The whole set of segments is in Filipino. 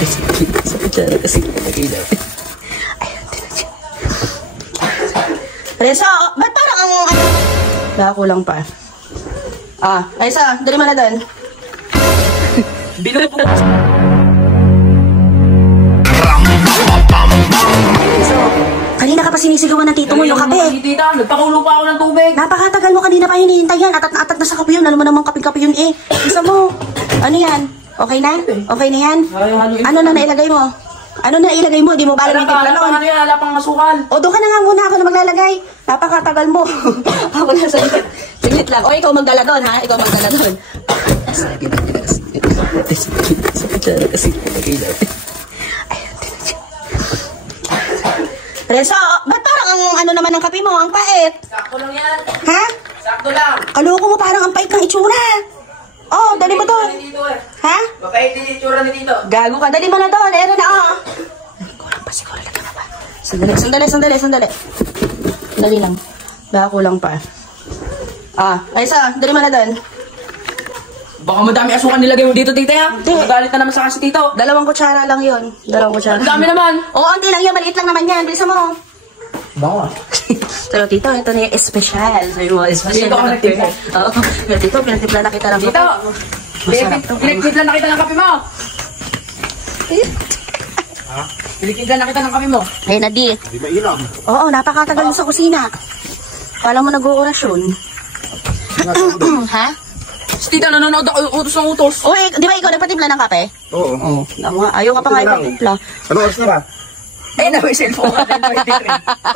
Sa kutsara kasi nilagay natin. Ayan, tinadya. Reza, ba't parang ang... Nakakulang pa. Reza, dali mo na doon. Binupo. Kanina ka pa sinisigawan ng tito mo yung kape. Tita, nagpakulo pa ako ng tubig. Napakatagal mo kanina pa hinihintay yan. Atat na atat na sa kape yun. Ano mo namang kape-kape yun eh. Isa mo. Ano yan? Okay na? Okay na yan? Ano na nailagay mo? Ano na ilagay mo? Di mo balang yung timpla noon? Ano yan? Wala pang masukal. O doon ka na nga muna. Ako na maglalagay. Napakatagal mo. Ako na sa inyo. Siglit lang. O ikaw magdala doon ha? Ikaw magdala doon. Sabi na nila kasi. Sa kutsara kasi nilagay natin. Reza, ba't parang ang ano naman ng kape mo? Ang pait. Sakto lang yan. Ha? Sakto lang. Kaloko mo parang ang pait ng itsura. Oh, dali mo doon. Ha? Mapait din itsura ni Tito. Gago ka. Dali mo na doon. Eto na, Kulang pa siguro. Lagyan na ba? Sandali. Dali lang. Kulang pa. Reza, dali mo na doon. Baka madami asukan nilagay mo dito, Tita, ha? Magalit na naman sa kasi, Tito. 2 kutsara lang yun. 2 kutsara. Ang dami naman. Oo, hindi lang yun. Maliit lang naman yan. Bilisan mo. Baka. Pero Tito, ito na yung espesyal. Sabi mo, espesyal. Dito ako nagtimpla. Oo. Pero Tito, pinatimpla na kita ng Tito, pilikid masarap to. na kita ng kape mo. Pilikid na kita ng kape mo. Ay, Nadi. Hindi mainam. Oo, napakatagal mo sa kusina. Kala mo nag-uorasyon. Ha? Si Tita, nanonood ako utos ng utos. Uy, di ba ikaw nagpatimpla ng kape? Oo. Oo. Ayaw ka pa nga ipatimpla. Ano oras na ba? Eh, na may cellphone ka.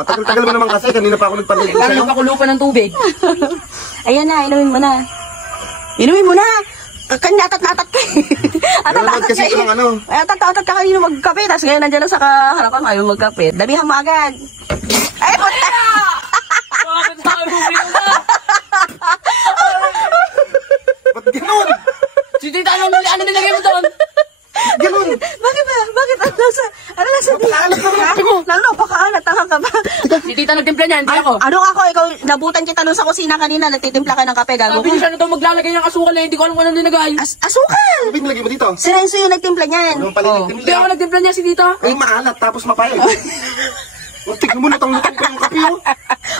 Katagal-tagal mo naman kasi. Kanina pa ako nagpaligo Parang sa'yo. nagpakulo pa ng tubig. Ayan na, inumin mo na. Inumin mo na. Kanina atat na atat ka. Nanonood kasi ito ng ano. Atat ka kanina magkape. Tapos ngayon nandiyan lang sa harapan mo, ayaw magkape. Damihan mo agad. Ay, puta! Bakit sabi mo na? Ba't ganun? Si Tita, ano nilagay mo doon? Ganun. Bakit ba? Bakit? Ano nasa di? Napakaalat na Ha? Napakaalat. Tanga ka ba? Si Tita nagtimpla niya, hindi ako. Ano ako? Ikaw, nabutan kita nun sa kusina kanina. Nagtitimpla ka ng kape. Gago Sabi niya ka. siya na daw maglalagay ng asukal na hindi ko alam kung ano nilagay. Asukal! Ano ba yung lagay mo dito? Si Renzo yung nagtimpla niyan. Ano pala yung Hindi ako nagtimpla niya si Tita. Ay, maalat tapos mapait. Tignan mo, lutang-lutang ko yung kape,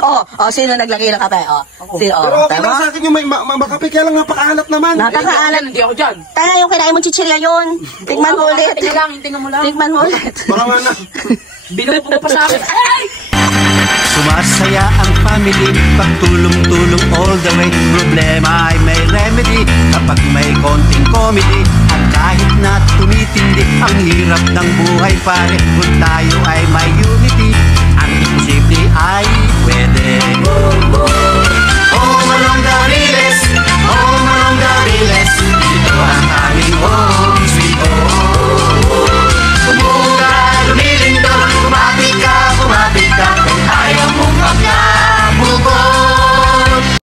oh. Sino naglagay ng kape? Sino? Pero okay lang sa akin yung may makape, kaya lang napakaalat naman. Napakaalat. Hindi ako dyan. Tanga yung kinain mong chichirya yun. Tingnan mo ulit. Tingnan mo lang. Tingnan mo ulit. Baka nga na. Binupo pa sa akin. Ay! Sumasaya ang family, pagtulong-tulong all the way. Problema ay may remedy kapag may konting comedy. At kahit na tumitindi ang hirap ng buhay pare, kung tayo ay may unity,